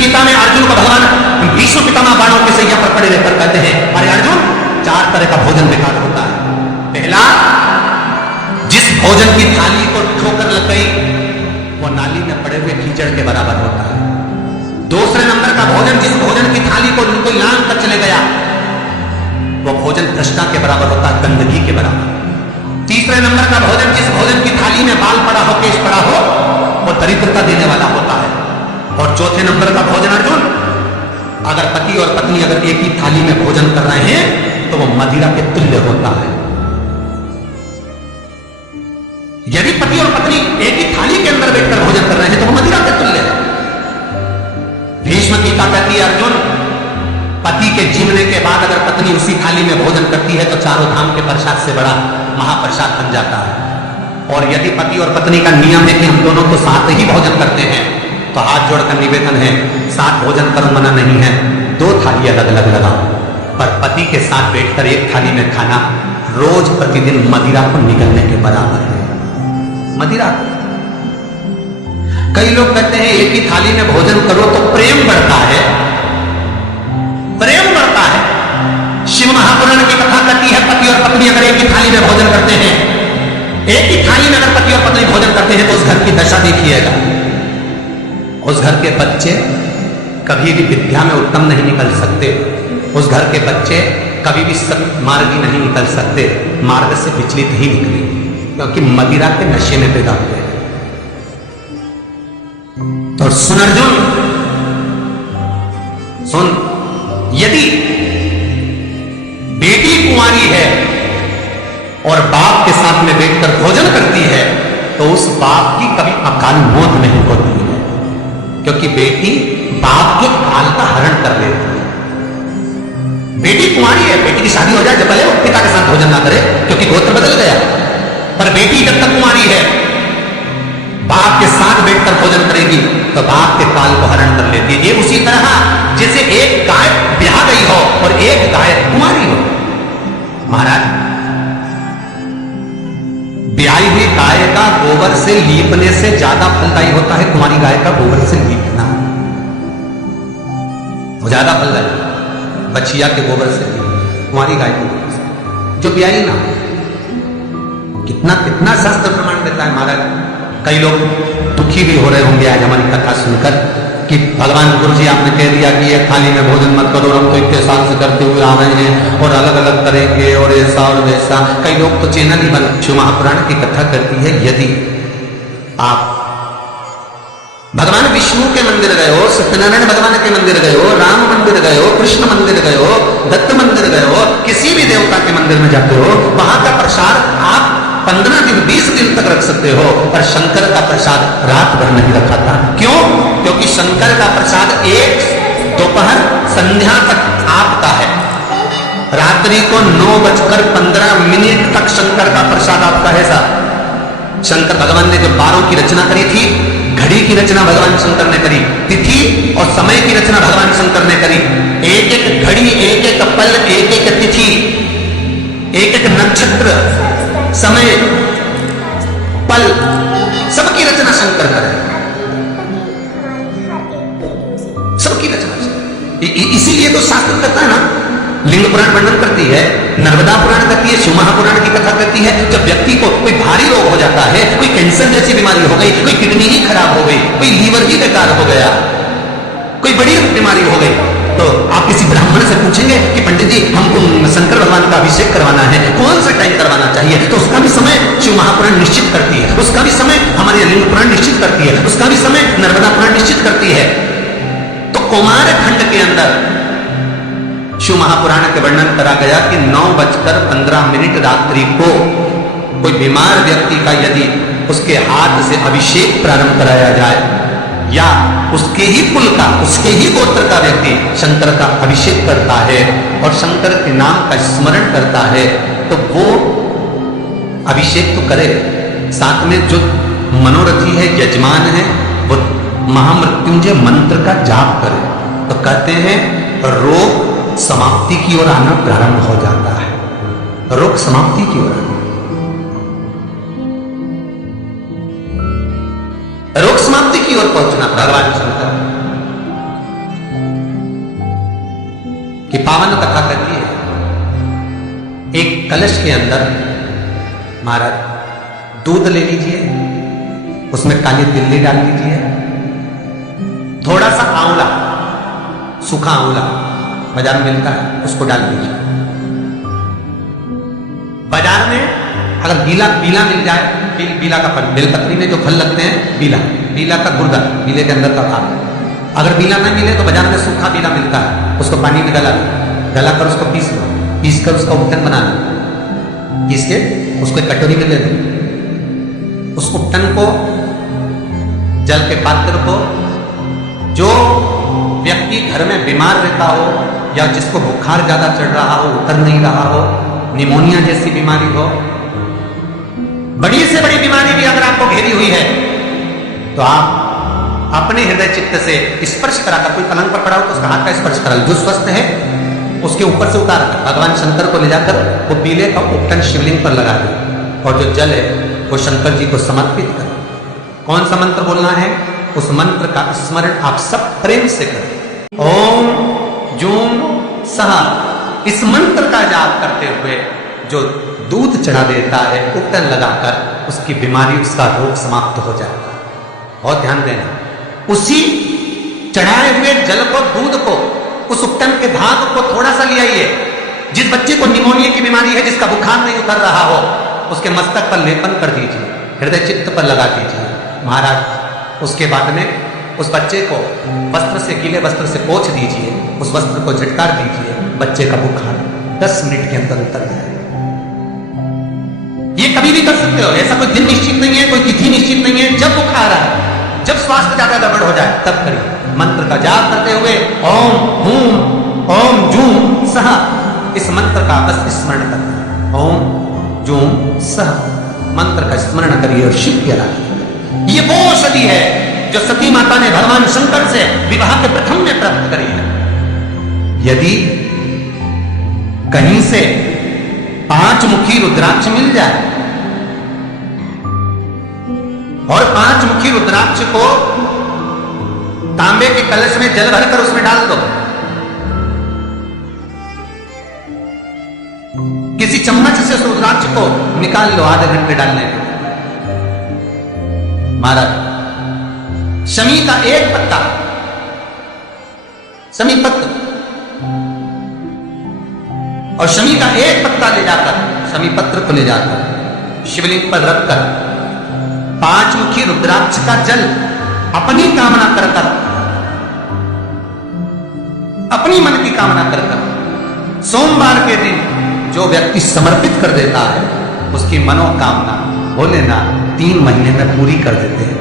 गीता में अर्जुन को भगवान भीष्म पितामह बाणों के सैया पर पड़े रहकर कहते हैं, अरे अर्जुन, 4 तरह का भोजन बेकार होता है। पहला, जिस भोजन की थाली को ठोकर लग गई वो नाली में पड़े हुए कीचड़ के बराबर होता है। दूसरे नंबर का भोजन, जिस भोजन की थाली को कोई लांग कर चले गया वो भोजन भ्रष्टा के बराबर होता है, गंदगी के बराबर। तीसरे नंबर का भोजन, जिस भोजन की थाली में बाल पड़ा हो, केश पड़ा हो, वो दरिद्रता देने वाला होता है। और चौथे नंबर का भोजन अर्जुन, अगर पति और पत्नी अगर एक ही थाली में भोजन कर रहे हैं तो वो मदिरा के तुल्य होता है। यदि पति और पत्नी एक ही थाली के अंदर बैठकर भोजन कर रहे हैं तो वो मदिरा के तुल्य है। भीष्म गीता कहती है, अर्जुन, पति के जीवने के बाद अगर पत्नी उसी थाली में भोजन करती है तो चारों धाम के प्रसाद से बड़ा महाप्रसाद बन जाता है। और यदि पति और पत्नी का नियम है कि हम दोनों को साथ ही भोजन करते हैं तो हाथ जोड़कर निवेदन है, साथ भोजन कर्म मना नहीं है, 2 थाली अलग अलग लगाओ, पर पति के साथ बैठकर एक थाली में खाना रोज प्रतिदिन मदिरा को निगलने के बराबर है। मदिरा, कई लोग कहते हैं एक ही थाली में भोजन करो तो प्रेम बढ़ता है। प्रेम बढ़ता है। शिव महापुराण की कथा कहती है, पति और पत्नी अगर एक ही थाली में भोजन करते हैं, एक ही थाली में अगर पति और पत्नी भोजन करते हैं तो उस घर की दशा देखिएगा। उस घर के बच्चे कभी भी विद्या में उत्तम नहीं निकल सकते। उस घर के बच्चे कभी भी सत्मार्गी नहीं निकल सकते, मार्ग से विचलित ही निकले, क्योंकि मदिरा के नशे में पैदा हुए हैं। तो सुन अर्जुन, सुन, यदि बेटी कुंवारी है और बाप के साथ में बैठकर भोजन करती है तो उस बाप की कभी अकाल मौत नहीं होती है, क्योंकि बेटी बाप के काल का हरण कर लेती है। बेटी कुंवारी है, बेटी की शादी हो जाए जब भले वो पिता के साथ भोजन ना करे क्योंकि गोत्र बदल गया, पर बेटी जब तक कुंवारी है बाप के साथ बैठकर भोजन करेगी तो बाप के काल को हरण कर लेती है। ये उसी तरह जैसे एक गाय ब्याह गई हो और एक गाय कुंवारी हो। महाराज, ब्याही हुई गाय का गोबर से लीपने से ज्यादा फलदायी होता है कुंवारी गाय का गोबर से लीपना, वो ज्यादा फलदायी। बछिया के गोबर से, कुंवारी गाय के गोबर से, जो ब्याही ना, कितना कितना शास्त्र प्रमाण देता है। महाराज, कई लोग दुखी भी हो रहे होंगे आज हमारी कथा सुनकर कि भगवान गुरु जी आपने कह दिया कि एक थाली में भोजन मत करो, हम तो इतने साल से करते हुए आ रहे हैं और अलग अलग करेंगे और ऐसा और वैसा। कई लोग तो चैनल ही बन। शिव महापुराण की कथा करती है, यदि आप भगवान विष्णु के मंदिर गए हो, सत्यनारायण भगवान के मंदिर गए हो, राम मंदिर गए हो, कृष्ण मंदिर गए हो, दत्त मंदिर गए हो, किसी भी देवता के मंदिर में जाते हो, वहां का प्रसाद आप 15 दिन 20 दिन तक रख सकते हो, पर शंकर का प्रसाद रात भर नहीं रखाता। क्यों? क्योंकि शंकर का प्रसाद एक दोपहर संध्या तक आपका है। रात्रि को 9:15 तक शंकर का प्रसाद आपका है। साहब, शंकर भगवान ने जो 12 की रचना करी थी, घड़ी की रचना भगवान शंकर ने करी, तिथि और समय की रचना भगवान शंकर ने करी। एक एक घड़ी, एक एक पल, एक एक तिथि, एक एक नक्षत्र, समय, पल, सबकी रचना शंकर करे, सबकी रचना। इसीलिए तो शास्त्र कहता है ना, लिंग पुराण वर्णन करती है, नर्मदा पुराण करती है, शिव महापुराण की कथा करती है। जब व्यक्ति को कोई भारी रोग हो जाता है, कोई कैंसर जैसी बीमारी हो गई, कोई किडनी ही खराब हो गई, कोई लीवर ही बेकार हो गया, कोई बड़ी बीमारी हो गई, तो आप किसी ब्राह्मण से पूछेंगे कि पंडित जी हमको शंकर भगवान का अभिषेक करवाना है, कौन सा टाइम करवाना चाहिए? तो उसका भी समय शिव महापुराण निश्चित करती है, उसका भी समय हमारे लिंग पुराण निश्चित करती है, उसका भी समय नर्मदा पुराण निश्चित करती है। तो कुमार खंड के अंदर शिव महापुराण के वर्णन करा गया कि 9:15 रात्रि को कोई बीमार व्यक्ति का यदि उसके हाथ से अभिषेक प्रारंभ कराया जाए, या उसके ही कुल का, उसके ही गोत्र का व्यक्ति शंकर का अभिषेक करता है और शंकर के नाम का स्मरण करता है, तो वो अभिषेक तो करे, साथ में जो मनोरथी है, यजमान है, वो महामृत्युंजय मंत्र का जाप करे, तो कहते हैं रोग समाप्ति की ओर आना प्रारंभ हो जाता है। रोग समाप्ति की ओर आना, रोग समाप्ति की ओर पहुंचना भगवान शंकर। कि पावन कथा कहती है एक कलश के अंदर महाराज दूध ले लीजिए, उसमें काली तिल्ली डाल दीजिए, थोड़ा सा आंवला, सूखा आंवला बाजार में मिलता है, उसको डाल दीजिए। बाजार में अगर बीला मिल जाए, बीला का फल, बेलपत्री में जो फल लगते हैं, बीला का गुर्दा, बीले के अंदर का भाग, अगर बीला न मिले तो बाजार में सूखा बीला मिलता है, उसको पानी में गला कर उसको पीस कर उसका उपटन बना लो, पीस के उसको एक कटोरी में ले लो। उस उपटन को, जल के पात्र को, जो व्यक्ति घर में बीमार रहता हो या जिसको बुखार ज्यादा चढ़ रहा हो, उतर नहीं रहा हो, निमोनिया जैसी बीमारी हो, बड़ी से बड़ी बीमारी भी अगर आपको घेरी हुई है, तो आप अपने हृदय चित्त से स्पर्श कराकर, कोई पलंग पर पड़ा हो तो उसका हाथ का स्पर्श करा, जो स्वस्थ है उसके ऊपर से उतार कर भगवान शंकर को ले जाकर वो पीले का उपटन शिवलिंग पर लगा दे, और जो जल है वो शंकर जी को समर्पित कर। कौन सा मंत्र बोलना है? उस मंत्र का स्मरण आप सब प्रेम से करें। ओम जूम सहा, इस मंत्र का जाप करते हुए जो दूध चढ़ा देता है उपटन लगाकर, उसकी बीमारी, उसका रोग समाप्त हो जाएगा। बहुत ध्यान देना, उसी चढ़ाए हुए जल को, दूध को, उस उपटन के भाग को थोड़ा सा ले आइए। जिस बच्चे को निमोनिया की बीमारी है, जिसका बुखार नहीं उतर रहा हो, उसके मस्तक पर लेपन कर दीजिए, हृदय चित्त पर लगा दीजिए महाराज। उसके बाद में उस बच्चे को वस्त्र से, गीले वस्त्र से पोंछ दीजिए, उस वस्त्र को झटकार दीजिए, बच्चे का बुखार 10 मिनट के अंदर उतर जाए। ये कभी भी कर सकते हो, ऐसा कोई दिन निश्चित नहीं है, कोई तिथि निश्चित नहीं है। जब बुखार आए, जब स्वास्थ्य ज्यादा गड़बड़ हो जाए, तब करिए। मंत्र का जाप करते हुए ओम हूम ओम जूम सह, इस मंत्र का बस स्मरण करिए। ओम जूम सह मंत्र का स्मरण करिए और शिव की आराधना। ये वो औषधि है जो सती माता ने भगवान शंकर से विवाह के प्रथम में प्राप्त करी है। यदि कहीं से 5 मुखी रुद्राक्ष मिल जाए और 5 मुखी रुद्राक्ष को तांबे के कलश में जल भरकर उसमें डाल दो, किसी चम्मच से उस रुद्राक्ष को निकाल लो आधे घंटे डालने के। महाराज शमी का एक पत्ता, शमी पत्र, और शमी का एक पत्ता ले जाकर, शमी पत्र को ले जाकर शिवलिंग पर रखकर 5 मुखी रुद्राक्ष का जल अपनी कामना कर कर, अपनी मन की कामना कर कर, सोमवार के दिन जो व्यक्ति समर्पित कर देता है, उसकी मनोकामना भोलेनाथ 3 महीने में पूरी कर देते हैं।